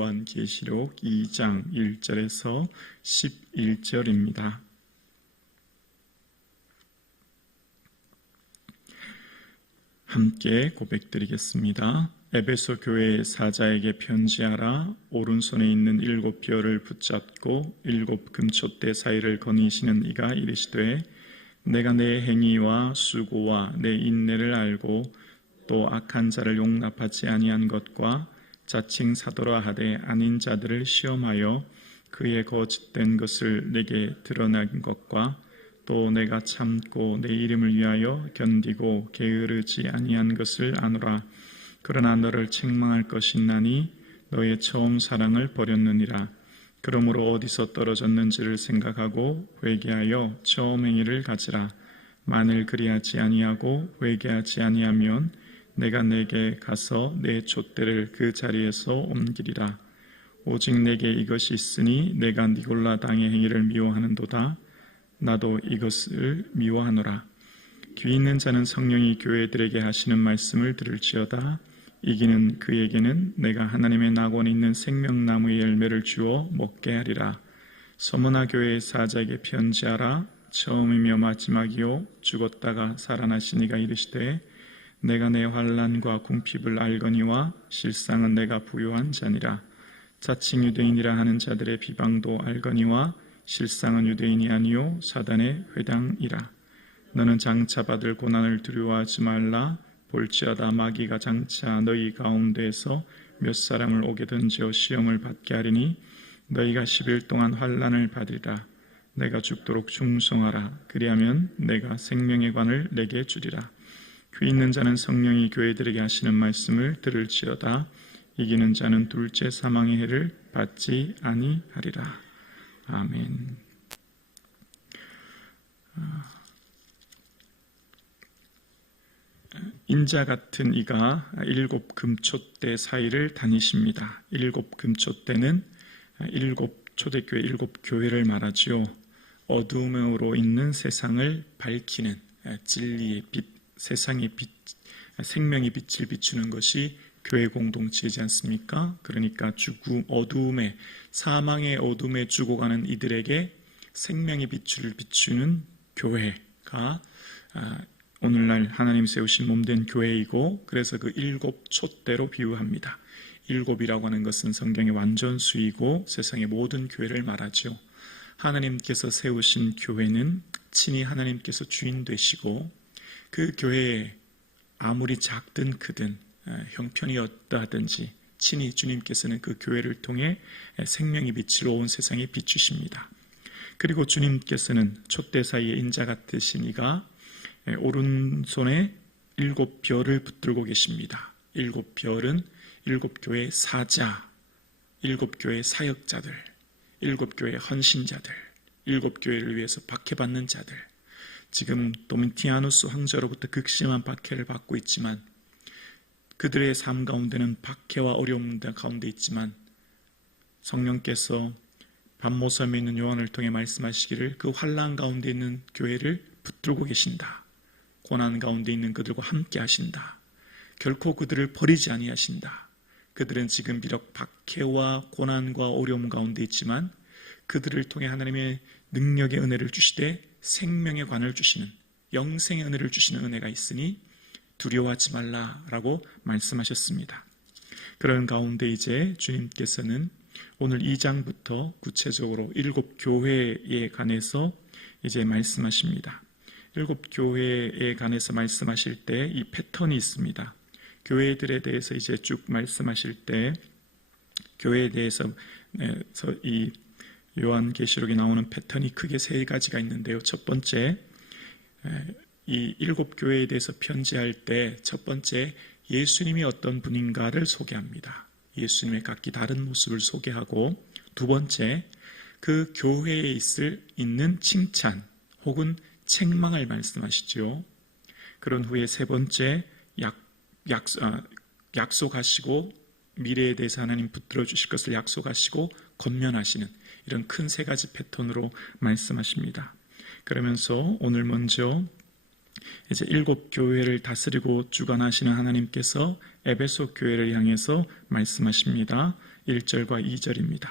요한계시록 2장 1절에서 11절입니다. 함께 고백드리겠습니다. 에베소 교회의 사자에게 편지하라. 오른손에 있는 7 별을 붙잡고 7 금촛대 사이를 거니시는 이가 이르시되 내가 내 행위와 수고와 내 인내를 알고 또 악한 자를 용납하지 아니한 것과 자칭 사도라 하되 아닌 자들을 시험하여 그의 거짓된 것을 내게 드러난 것과 또 내가 참고 내 이름을 위하여 견디고 게으르지 아니한 것을 아노라. 그러나 너를 책망할 것이나니 너의 처음 사랑을 버렸느니라. 그러므로 어디서 떨어졌는지를 생각하고 회개하여 처음 행위를 가지라. 만일 그리하지 아니하고 회개하지 아니하면 내가 내게 가서 내 촛대를 그 자리에서 옮기리라. 오직 내게 이것이 있으니 내가 니골라 당의 행위를 미워하는도다. 나도 이것을 미워하노라. 귀 있는 자는 성령이 교회들에게 하시는 말씀을 들을지어다. 이기는 그에게는 내가 하나님의 낙원에 있는 생명나무의 열매를 주어 먹게 하리라. 서머나 교회의 사자에게 편지하라. 처음이며 마지막이요 죽었다가 살아나신 이가 이르시되 내가 내 환난과 궁핍을 알거니와 실상은 내가 부요한 자니라. 자칭 유대인이라 하는 자들의 비방도 알거니와 실상은 유대인이 아니요 사단의 회당이라. 너는 장차 받을 고난을 두려워하지 말라. 볼지어다 마귀가 장차 너희 가운데에서 몇 사람을 오게 던져 시험을 받게 하리니 너희가 10일 동안 환난을 받으리라. 내가 죽도록 충성하라. 그리하면 내가 생명의 관을 내게 주리라. 귀 있는 자는 성령이 교회들에게 하시는 말씀을 들을지어다. 이기는 자는 둘째 사망의 해를 받지 아니하리라. 아멘. 인자 같은 이가 7 금촛대 사이를 다니십니다. 7 금촛대는 7 초대교회 7 교회를 말하죠. 어두움으로 있는 세상을 밝히는 진리의 빛, 세상의 빛, 생명의 빛을 비추는 것이 교회 공동체이지 않습니까? 그러니까 어두움에, 사망의 어둠에 죽어가는 이들에게 생명의 빛을 비추는 교회가 오늘날 하나님 세우신 몸된 교회이고, 그래서 그 7 촛대로 비유합니다. 7이라고 하는 것은 성경의 완전수이고 세상의 모든 교회를 말하죠. 하나님께서 세우신 교회는 친히 하나님께서 주인 되시고, 그 교회에 아무리 작든 크든 형편이 어떠하든지 친히 주님께서는 그 교회를 통해 생명의 빛을 온 세상에 비추십니다. 그리고 주님께서는 촛대 사이에 인자 같으신 이가 오른손에 7 별을 붙들고 계십니다. 7 별은 7 교회의 사자, 7 교회의 사역자들, 7 교회의 헌신자들, 7 교회를 위해서 박해받는 자들. 지금 도미티아누스 황제로부터 극심한 박해를 받고 있지만, 그들의 삶 가운데는 박해와 어려움 가운데 있지만, 성령께서 밤모섬에 있는 요한을 통해 말씀하시기를 그 환난 가운데 있는 교회를 붙들고 계신다. 고난 가운데 있는 그들과 함께 하신다. 결코 그들을 버리지 아니하신다. 그들은 지금 비록 박해와 고난과 어려움 가운데 있지만 그들을 통해 하나님의 능력의 은혜를 주시되 생명의 관을 주시는, 영생의 은혜를 주시는 은혜가 있으니 두려워하지 말라라고 말씀하셨습니다. 그런 가운데 이제 주님께서는 오늘 2장부터 구체적으로 7 교회에 관해서 이제 말씀하십니다. 7 교회에 관해서 말씀하실 때 이 패턴이 있습니다. 교회들에 대해서 이제 쭉 말씀하실 때 교회에 대해서 이 요한계시록에 나오는 패턴이 크게 3가지가 있는데요. 첫 번째, 이 7 교회에 대해서 편지할 때 첫 번째, 예수님이 어떤 분인가를 소개합니다. 예수님의 각기 다른 모습을 소개하고, 두 번째, 그 교회에 있는 칭찬 혹은 책망을 말씀하시죠. 그런 후에 세 번째, 약속하시고 미래에 대해서 하나님 붙들어 주실 것을 약속하시고 권면하시는 이런 큰 3가지 패턴으로 말씀하십니다. 그러면서 오늘 먼저 이제 7 교회를 다스리고 주관하시는 하나님께서 에베소 교회를 향해서 말씀하십니다. 1절과 2절입니다.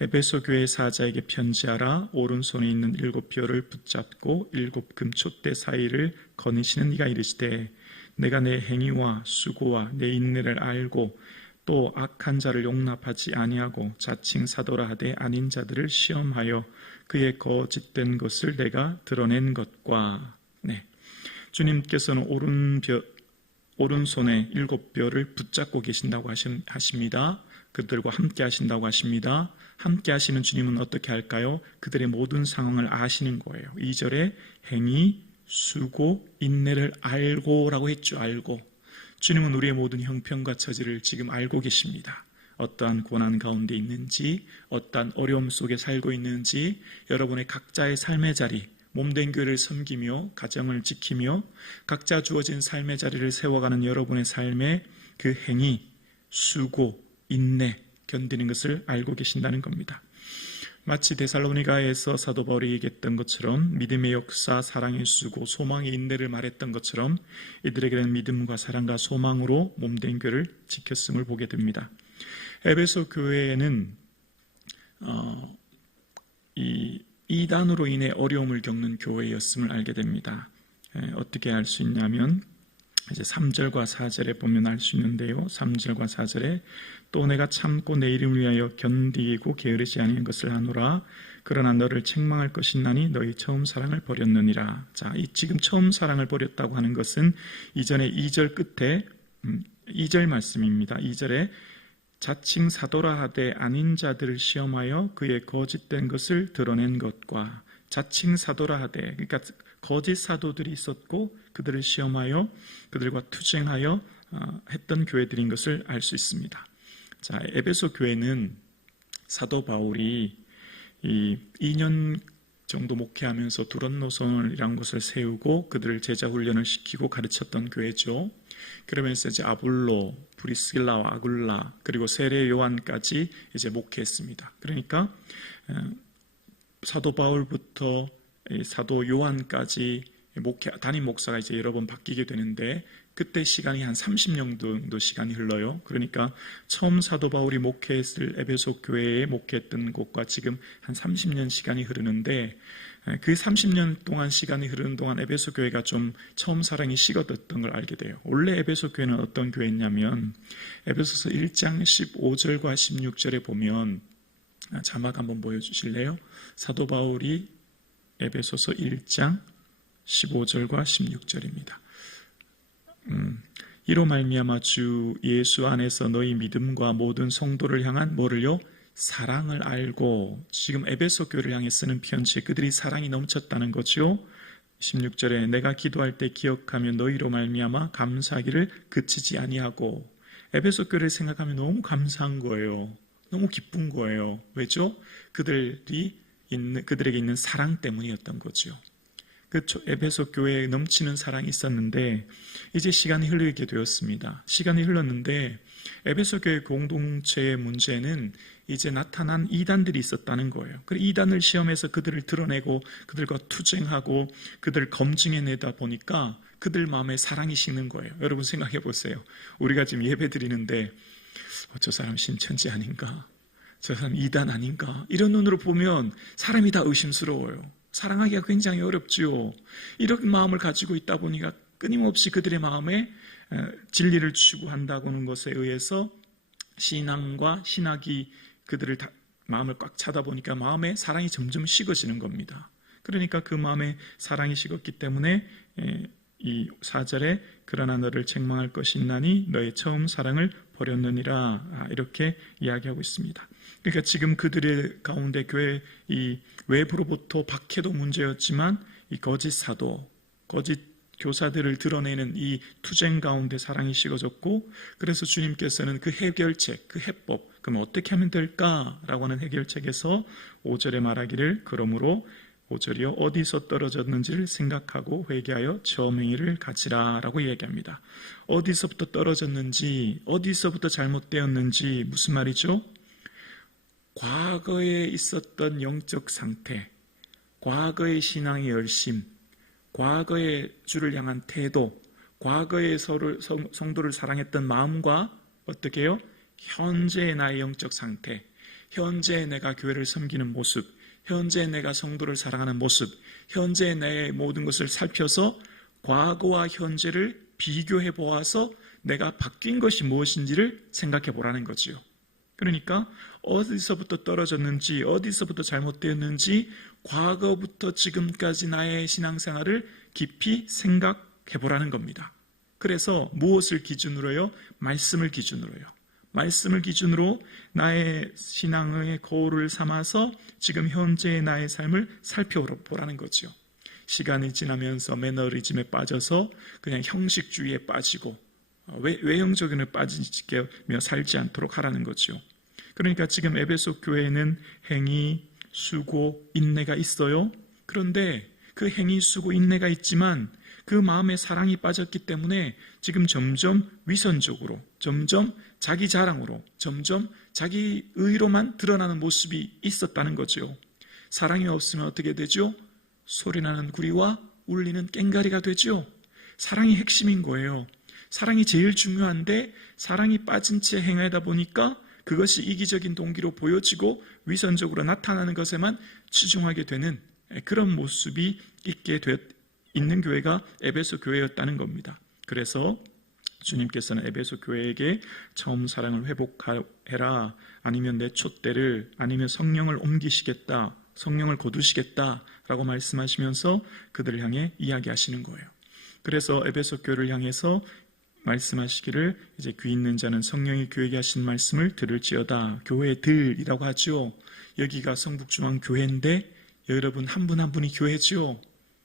에베소 교회 사자에게 편지하라. 오른손에 있는 7뼈를 붙잡고 7 금촛대 사이를 거니시는 이가 이르시되 내가 내 행위와 수고와 내 인내를 알고 또 악한 자를 용납하지 아니하고 자칭 사도라 하되 아닌 자들을 시험하여 그의 거짓된 것을 내가 드러낸 것과. 주님께서는 오른손에 7뼈를 붙잡고 계신다고 하십니다. 그들과 함께 하신다고 하십니다. 함께 하시는 주님은 어떻게 할까요? 그들의 모든 상황을 아시는 거예요. 2절에 행위, 수고, 인내를 알고 라고 했죠. 알고. 주님은 우리의 모든 형편과 처지를 지금 알고 계십니다. 어떠한 고난 가운데 있는지, 어떠한 어려움 속에 살고 있는지, 여러분의 각자의 삶의 자리, 몸된 교회를 섬기며 가정을 지키며 각자 주어진 삶의 자리를 세워가는 여러분의 삶의 그 행위, 수고, 인내, 견디는 것을 알고 계신다는 겁니다. 마치 데살로니가에서 사도 바울이 얘기했던 것처럼 믿음의 역사, 사랑의 수고, 소망의 인내를 말했던 것처럼 이들에게는 믿음과 사랑과 소망으로 몸된 교회를 지켰음을 보게 됩니다. 에베소 교회에는 이 이단으로 인해 어려움을 겪는 교회였음을 알게 됩니다. 어떻게 알 수 있냐면 이제 3절과 4절에 보면 알 수 있는데요. 3절과 4절에 또 내가 참고 내 이름을 위하여 견디고 게으르지 아니한 것을 하노라. 그러나 너를 책망할 것이나니 너희 처음 사랑을 버렸느니라. 자, 이 지금 처음 사랑을 버렸다고 하는 것은 이전에 2절 끝에 2절 말씀입니다. 2절에 자칭 사도라 하되 아닌 자들을 시험하여 그의 거짓된 것을 드러낸 것과, 자칭 사도라 하되, 그러니까 거짓 사도들이 있었고 그들을 시험하여 그들과 투쟁하여 했던 교회들인 것을 알 수 있습니다. 자, 에베소 교회는 사도 바울이 2년 정도 목회하면서 두런 노선이라는 것을 세우고 그들을 제자 훈련을 시키고 가르쳤던 교회죠. 그러면서 이제 아볼로, 브리스길라와 아굴라, 그리고 세례 요한까지 이제 목회했습니다. 그러니까 사도 바울부터 사도 요한까지 담임 목사가 이제 여러 번 바뀌게 되는데 그때 시간이 한 30년 정도 시간이 흘러요. 그러니까 처음 사도 바울이 목회했을 에베소 교회에 목회했던 곳과 지금 한 30년 시간이 흐르는데 그 30년 동안 시간이 흐르는 동안 에베소 교회가 좀 처음 사랑이 식어졌던 걸 알게 돼요. 원래 에베소 교회는 어떤 교회였냐면 에베소서 1장 15절과 16절에 보면 자막 한번 보여주실래요? 사도 바울이 에베소서 1장 15절과 16절입니다. 이로 말미암아 주 예수 안에서 너희 믿음과 모든 성도를 향한 뭐를요? 사랑을 알고. 지금 에베소 교회를 향해 쓰는 편지에 그들이 사랑이 넘쳤다는 거죠. 16절에 내가 기도할 때 기억하며 너희로 말미암아 감사하기를 그치지 아니하고. 에베소 교회를 생각하면 너무 감사한 거예요. 너무 기쁜 거예요. 왜죠? 그들에게 있는 사랑 때문이었던 거죠. 그 에베소 교회에 넘치는 사랑이 있었는데 이제 시간이 흐르게 되었습니다. 시간이 흘렀는데 에베소 교회 공동체의 문제는 이제 나타난 이단들이 있었다는 거예요. 그래서 이단을 시험해서 그들을 드러내고 그들과 투쟁하고 그들을 검증해내다 보니까 그들 마음에 사랑이 식는 거예요. 여러분 생각해 보세요. 우리가 지금 예배 드리는데 저 사람 신천지 아닌가? 저 사람 이단 아닌가? 이런 눈으로 보면 사람이 다 의심스러워요. 사랑하기가 굉장히 어렵지요. 이런 마음을 가지고 있다 보니까 끊임없이 그들의 마음에 진리를 추구한다는 것에 의해서 신앙과 신학이 그들을 마음을 꽉 차다 보니까 마음에 사랑이 점점 식어지는 겁니다. 그러니까 그 마음에 사랑이 식었기 때문에 이 4절에 그러나 너를 책망할 것이 있나니 너의 처음 사랑을 버렸느니라 이렇게 이야기하고 있습니다. 그러니까 지금 그들의 가운데 교회 이 외부로부터 박해도 문제였지만 이 거짓 사도, 거짓 교사들을 드러내는 이 투쟁 가운데 사랑이 식어졌고, 그래서 주님께서는 그 해결책, 그 해법, 그럼 어떻게 하면 될까라고 하는 해결책에서 5절에 말하기를 그러므로 5절이요 어디서 떨어졌는지를 생각하고 회개하여 처음 행위를 가지라 라고 이야기합니다. 어디서부터 떨어졌는지, 어디서부터 잘못되었는지, 무슨 말이죠? 과거에 있었던 영적 상태, 과거의 신앙의 열심, 과거의 주를 향한 태도, 과거의 성도를 사랑했던 마음과 어떻게 해요? 현재의 나의 영적 상태, 현재 내가 교회를 섬기는 모습, 현재 내가 성도를 사랑하는 모습, 현재 내 모든 것을 살펴서 과거와 현재를 비교해 보아서 내가 바뀐 것이 무엇인지를 생각해 보라는 거지요. 그러니까 어디서부터 떨어졌는지, 어디서부터 잘못되었는지 과거부터 지금까지 나의 신앙생활을 깊이 생각해 보라는 겁니다. 그래서 무엇을 기준으로요? 말씀을 기준으로요. 말씀을 기준으로 나의 신앙의 거울을 삼아서 지금 현재의 나의 삶을 살펴보라는 거죠. 시간이 지나면서 매너리즘에 빠져서 그냥 형식주의에 빠지고 외형적인에 빠지며 살지 않도록 하라는 거죠. 그러니까 지금 에베소 교회에는 행위, 수고, 인내가 있어요. 그런데 그 행위, 수고, 인내가 있지만 그 마음에 사랑이 빠졌기 때문에 지금 점점 위선적으로, 점점 자기 자랑으로, 점점 자기 의로만 드러나는 모습이 있었다는 거죠. 사랑이 없으면 어떻게 되죠? 소리나는 구리와 울리는 꽹가리가 되죠. 사랑이 핵심인 거예요. 사랑이 제일 중요한데 사랑이 빠진 채 행하다 보니까 그것이 이기적인 동기로 보여지고 위선적으로 나타나는 것에만 치중하게 되는 그런 모습이 있는 교회가 에베소 교회였다는 겁니다. 그래서 주님께서는 에베소 교회에게 처음 사랑을 회복해라, 아니면 내 촛대를, 아니면 성령을 옮기시겠다, 성령을 거두시겠다라고 말씀하시면서 그들을 향해 이야기하시는 거예요. 그래서 에베소 교회를 향해서 말씀하시기를 이제 귀 있는 자는 성령이 교회에게 하신 말씀을 들을지어다. 교회들이라고 하죠. 여기가 성북중앙교회인데 여러분 한 분 한 분이 교회죠.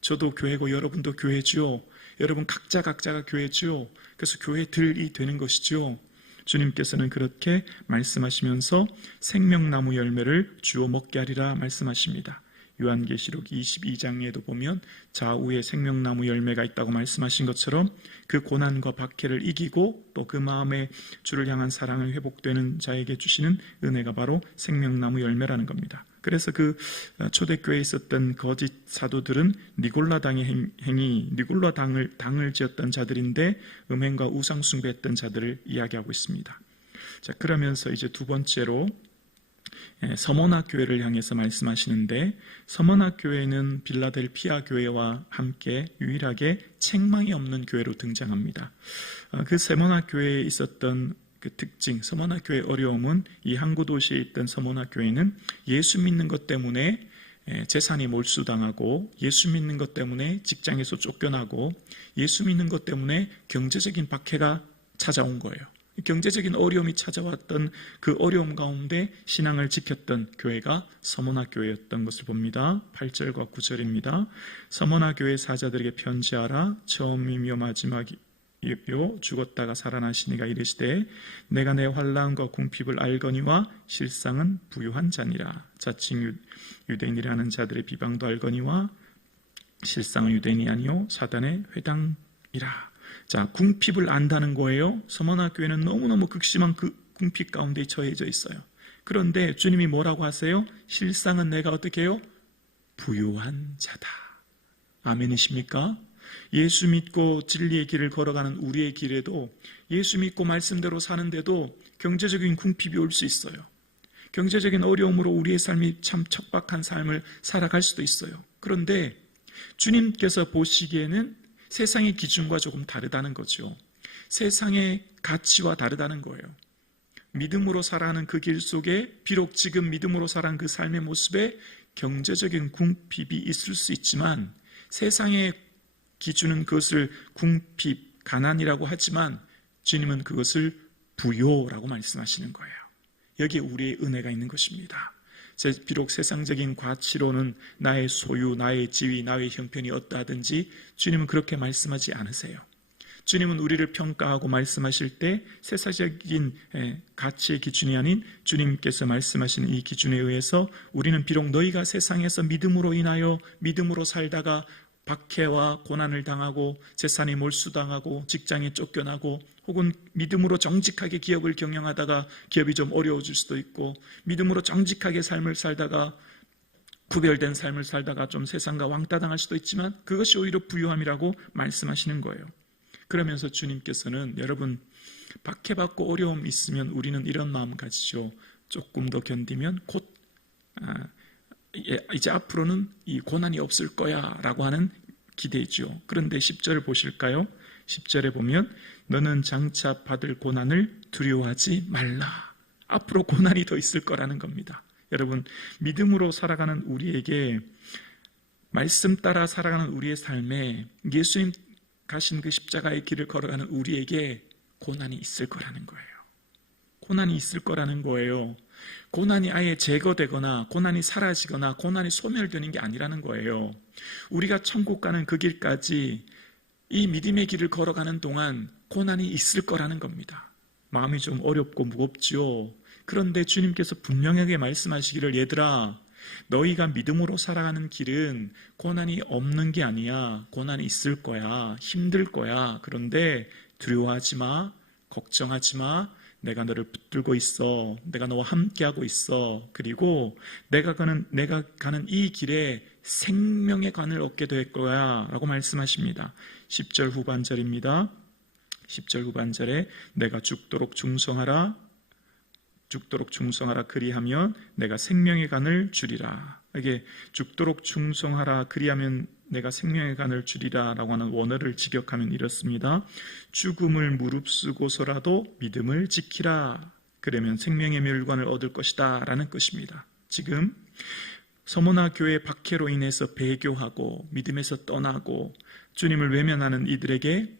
저도 교회고 여러분도 교회죠. 여러분 각자가 교회죠. 그래서 교회들이 되는 것이죠. 주님께서는 그렇게 말씀하시면서 생명나무 열매를 주워 먹게 하리라 말씀하십니다. 요한계시록 22장에도 보면 좌우에 생명나무 열매가 있다고 말씀하신 것처럼 그 고난과 박해를 이기고 또 그 마음에 주를 향한 사랑을 회복되는 자에게 주시는 은혜가 바로 생명나무 열매라는 겁니다. 그래서 그 초대교회에 있었던 거짓 사도들은 니골라당의 행위, 니골라당을 지었던 자들인데 음행과 우상 숭배했던 자들을 이야기하고 있습니다. 자, 그러면서 이제 두 번째로 서머나 교회를 향해서 말씀하시는데, 서머나 교회는 빌라델피아 교회와 함께 유일하게 책망이 없는 교회로 등장합니다. 그 서머나 교회에 있었던 그 특징, 서머나 교회의 어려움은 이 항구 도시에 있던 서머나 교회는 예수 믿는 것 때문에 재산이 몰수당하고, 예수 믿는 것 때문에 직장에서 쫓겨나고, 예수 믿는 것 때문에 경제적인 박해가 찾아온 거예요. 경제적인 어려움이 찾아왔던 그 어려움 가운데 신앙을 지켰던 교회가 서머나 교회였던 것을 봅니다. 8절과 9절입니다. 서머나 교회 사자들에게 편지하라. 처음이며 마지막이요 죽었다가 살아나시니가 이르시되 내가 내 환난과 궁핍을 알거니와 실상은 부유한 자니라. 자칭 유대인이라는 자들의 비방도 알거니와 실상은 유대인이 아니요 사단의 회당이라. 자, 궁핍을 안다는 거예요. 서머나 교회는 너무너무 극심한 그 궁핍 가운데 처해져 있어요. 그런데 주님이 뭐라고 하세요? 실상은 내가 어떻게 해요? 부유한 자다. 아멘이십니까? 예수 믿고 진리의 길을 걸어가는 우리의 길에도, 예수 믿고 말씀대로 사는데도 경제적인 궁핍이 올 수 있어요. 경제적인 어려움으로 우리의 삶이 참 척박한 삶을 살아갈 수도 있어요. 그런데 주님께서 보시기에는 세상의 기준과 조금 다르다는 거죠. 세상의 가치와 다르다는 거예요. 믿음으로 살아가는 그 길 속에 비록 지금 믿음으로 살아가는 그 삶의 모습에 경제적인 궁핍이 있을 수 있지만, 세상의 기준은 그것을 궁핍, 가난이라고 하지만 주님은 그것을 부요라고 말씀하시는 거예요. 여기에 우리의 은혜가 있는 것입니다. 비록 세상적인 가치로는 나의 소유, 나의 지위, 나의 형편이 어떠하든지 주님은 그렇게 말씀하지 않으세요. 주님은 우리를 평가하고 말씀하실 때 세상적인 가치의 기준이 아닌 주님께서 말씀하시는 이 기준에 의해서 우리는 비록 너희가 세상에서 믿음으로 인하여 믿음으로 살다가 박해와 고난을 당하고 재산이 몰수당하고 직장에 쫓겨나고, 혹은 믿음으로 정직하게 기업을 경영하다가 기업이 좀 어려워질 수도 있고, 믿음으로 정직하게 삶을 살다가 구별된 삶을 살다가 좀 세상과 왕따당할 수도 있지만 그것이 오히려 부유함이라고 말씀하시는 거예요. 그러면서 주님께서는 여러분 박해받고 어려움 있으면 우리는 이런 마음 가지죠. 조금 더 견디면 곧 이제 앞으로는 이 고난이 없을 거야 라고 하는 기대죠. 그런데 10절 보실까요? 10절에 보면 너는 장차 받을 고난을 두려워하지 말라. 앞으로 고난이 더 있을 거라는 겁니다. 여러분, 믿음으로 살아가는 우리에게, 말씀 따라 살아가는 우리의 삶에, 예수님 가신 그 십자가의 길을 걸어가는 우리에게 고난이 있을 거라는 거예요. 고난이 있을 거라는 거예요. 고난이 아예 제거되거나 고난이 사라지거나 고난이 소멸되는 게 아니라는 거예요. 우리가 천국 가는 그 길까지 이 믿음의 길을 걸어가는 동안 고난이 있을 거라는 겁니다. 마음이 좀 어렵고 무겁죠. 그런데 주님께서 분명하게 말씀하시기를, 얘들아, 너희가 믿음으로 살아가는 길은 고난이 없는 게 아니야. 고난이 있을 거야. 힘들 거야. 그런데 두려워하지 마. 걱정하지 마. 내가 너를 붙들고 있어. 내가 너와 함께하고 있어. 그리고 내가 가는 이 길에 생명의 관을 얻게 될 거야 라고 말씀하십니다. 10절 후반절입니다. 10절 후반절에 내가 죽도록 충성하라 그리하면 내가 생명의 간을 주리라. 이게 죽도록 충성하라 그리하면 내가 생명의 간을 주리라 라고 하는 원어를 직역하면 이렇습니다. 죽음을 무릅쓰고서라도 믿음을 지키라. 그러면 생명의 멸관을 얻을 것이다 라는 것입니다. 지금 서머나 교회 박해로 인해서 배교하고 믿음에서 떠나고 주님을 외면하는 이들에게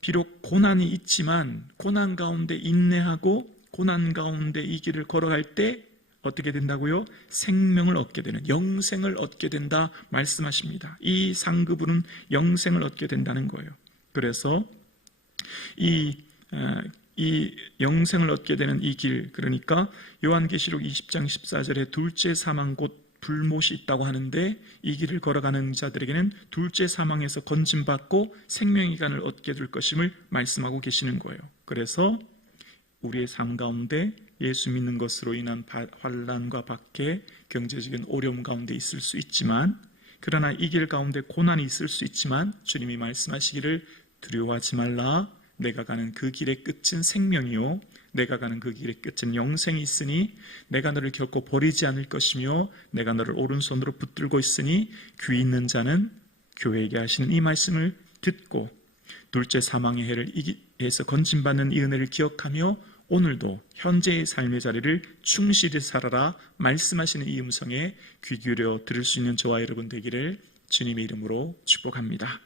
비록 고난이 있지만 고난 가운데 인내하고 고난 가운데 이 길을 걸어갈 때 어떻게 된다고요? 생명을 얻게 되는, 영생을 얻게 된다 말씀하십니다. 이 상급은 영생을 얻게 된다는 거예요. 그래서 이 영생을 얻게 되는 이 길, 그러니까 요한계시록 20장 14절에 둘째 사망 곧 불못이 있다고 하는데, 이 길을 걸어가는 자들에게는 둘째 사망에서 건짐받고 생명의 간을 얻게 될 것임을 말씀하고 계시는 거예요. 그래서 우리의 삶 가운데 예수 믿는 것으로 인한 환난과 박해, 경제적인 어려움 가운데 있을 수 있지만, 그러나 이 길 가운데 고난이 있을 수 있지만 주님이 말씀하시기를 두려워하지 말라. 내가 가는 그 길의 끝은 생명이요 내가 가는 그 길의 끝은 영생이 있으니 내가 너를 결코 버리지 않을 것이며 내가 너를 오른손으로 붙들고 있으니 귀 있는 자는 교회에게 하시는 이 말씀을 듣고 둘째 사망의 해를 이기해서 건짐받는 이 은혜를 기억하며 오늘도 현재의 삶의 자리를 충실히 살아라 말씀하시는 이 음성에 귀 기울여 들을 수 있는 저와 여러분 되기를 주님의 이름으로 축복합니다.